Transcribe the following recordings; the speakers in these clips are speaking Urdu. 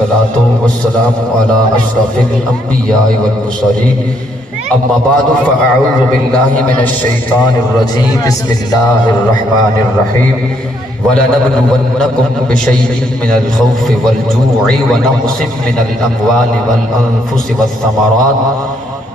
الصلاة والسلام على أشرف الأنبياء والمرسلين أما بعد فأعوذ بالله من الشيطان الرجيم بسم الله الرحمن الرحيم ولنبلونكم بشيء من الخوف والجوع ونقص من الأموال والأنفس والثمرات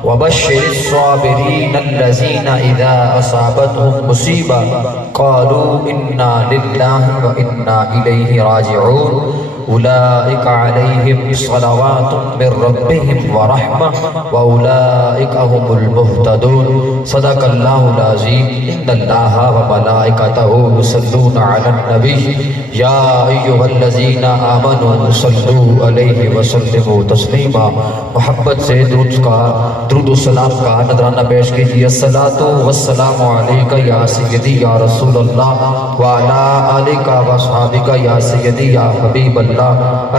وبشر الصابرين الذين إذا أصابتهم مصيبة قالوا إنا لله وإنا إليه راجعون أولئك عليهم صلوات من ربهم ورحمة وأولئك هم المهتدون صدق الله العظيم إن الله وملائكته يصلون على النبي يا أيها الذين آمنوا صلوا عليه وسلموا تسلیما۔ محبت سے درود و سلام کا نذرانہ پیش کیجیے۔ الصلاۃ والسلام علیک یا سیدی یا رسول اللہ وعلی آلک واصحابک یا سیدی یا حبیب اللہ۔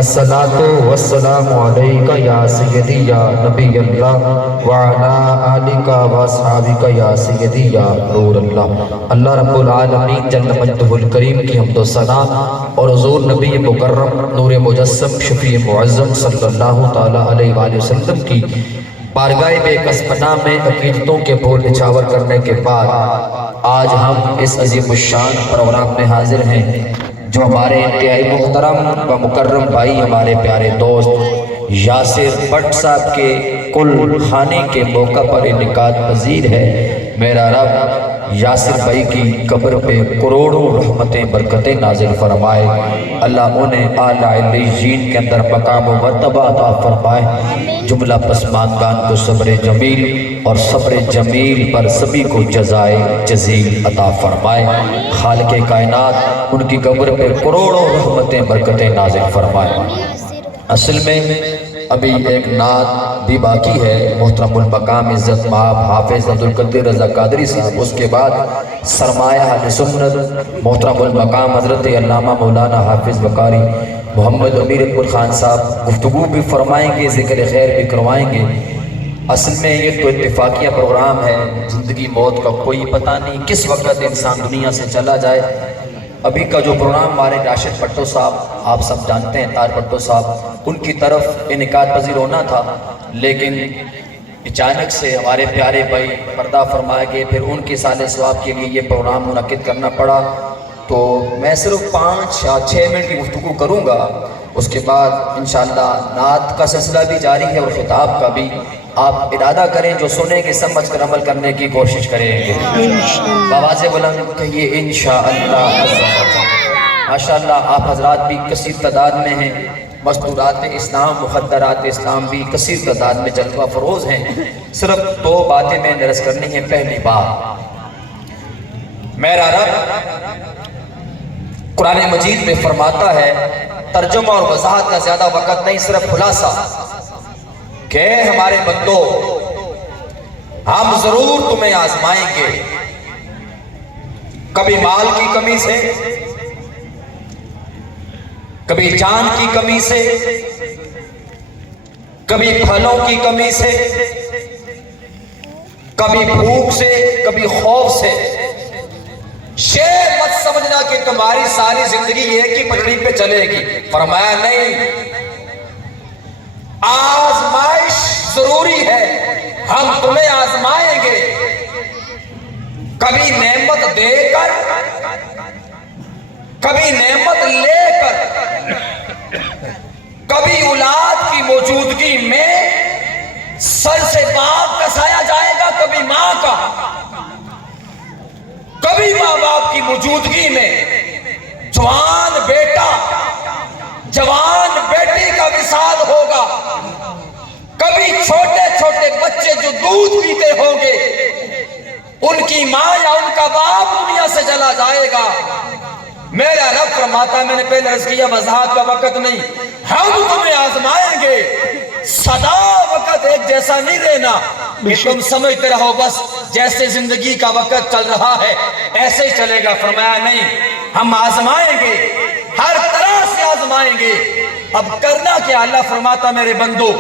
الصلاۃ والسلام علیک یا سیدی یا نبی اللہ وعلی آلک واصحابک یا سیدی یا نور اللہ۔ اللہ رب العالمین جل مجدہ الکریم کی حمد و ثنا اور حضور نبی مکرم نور مجسم شفیع معظم صلی اللہ تعالی علیہ وآلہ وسلم کی بارگاہ بے کس پناہ میں عقیدتوں کے پھول نچھاور کرنے کے بعد آج ہم اس عظیم الشان پروگرام میں حاضر ہیں جو ہمارے انتہائی محترم و مکرم بھائی ہمارے پیارے دوست یاسر بٹ صاحب کے کل خانے کے موقع پر انعقاد پذیر ہے۔ میرا رب یاسر بھائی کی قبر پہ کروڑوں رحمتیں برکتیں نازل فرمائے، اللہ انہیں اعلیٰ علیین کے اندر مقام و مرتبہ عطا فرمائے، جملہ پسماندگان کو صبر جمیل اور صبر جمیل پر سبھی کو جزائے جزیل عطا فرمائے، خالق کائنات ان کی قبر پہ کروڑوں رحمتیں برکتیں نازل فرمائے۔ اصل میں ابھی ایک نعت بھی باقی ہے، محترم المقام عزت مآب حافظ عبدالقادر رضا قادری صاحب، اس کے بعد سرمایہ اہل سنت محترم المقام حضرت علامہ مولانا حافظ وقاری محمد امیر اکبر خان صاحب گفتگو بھی فرمائیں گے، ذکر خیر بھی کروائیں گے۔ اصل میں یہ تو اتفاقیہ پروگرام ہے، زندگی موت کا کوئی پتہ نہیں کس وقت انسان دنیا سے چلا جائے۔ ابھی کا جو پروگرام ہمارے راشد پٹو صاحب آپ سب جانتے ہیں، طاہر پٹو صاحب، ان کی طرف انعقاد پذیر ہونا تھا، لیکن اچانک سے ہمارے پیارے بھائی پردہ فرمائے گئے، پھر ان کے سال ثواب کے لیے یہ پروگرام منعقد کرنا پڑا۔ تو میں صرف 5 یا 6 منٹ کی گفتگو کروں گا، اس کے بعد انشاءاللہ نعت کا سلسلہ بھی جاری ہے اور خطاب کا بھی۔ آپ ارادہ کریں، جو سنیں گے سمجھ کر عمل کرنے کی کوشش کریں گے۔ آواز بلند کہیے انشاءاللہ۔ ماشاءاللہ آپ حضرات بھی کثیر تعداد میں ہیں، مستورات اسلام مخدرات اسلام بھی کثیر تعداد میں جلوہ فروز ہیں۔ صرف 2 باتیں میں درس کرنی ہے۔ پہلی بات، میرا رب قرآن مجید میں فرماتا ہے، ترجمہ اور وضاحت کا زیادہ وقت نہیں، صرف خلاصہ کہ ہمارے بندو ہم ضرور تمہیں آزمائیں گے، کبھی مال کی کمی سے، کبھی جان کی کمی سے، کبھی پھلوں کی کمی سے، کبھی بھوک سے، کبھی خوف سے۔ شیر مت سمجھنا کہ تمہاری ساری زندگی ایک ہی پٹڑی پہ چلے گی، فرمایا نہیں، آزمائش ضروری ہے، ہم تمہیں آزمائیں گے، کبھی نعمت دے کر، کبھی نعمت لے کر، کبھی اولاد کی موجودگی میں سر سے باپ کسایا جائے گا، کبھی ماں کا، کبھی ماں باپ کی موجودگی میں جوان بیٹا جوان بیٹی کا وصال ہوگا، کبھی چھوٹے چھوٹے بچے جو دودھ پیتے ہوں گے ان کی ماں یا ان کا باپ دنیا سے چلا جائے گا۔ میرا رب فرماتا ہے، میں نے پہلے عرض کیا وضاحت کا وقت نہیں، ہم تمہیں آزمائیں گے، سدا وقت ایک جیسا نہیں دینا کہ تم سمجھتے رہو بس جیسے زندگی کا وقت چل رہا ہے ایسے ہی چلے گا۔ فرمایا نہیں، ہم آزمائیں گے، ہر طرح سے آزمائیں گے۔ اب کرنا کیا؟ اللہ فرماتا میرے بندو،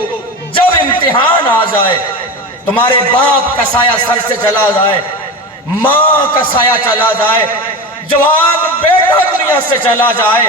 جب امتحان آ جائے، تمہارے باپ کا سایہ سر سے چلا جائے، ماں کا سایہ چلا جائے، جوان بیٹا دنیا سے چلا جائے،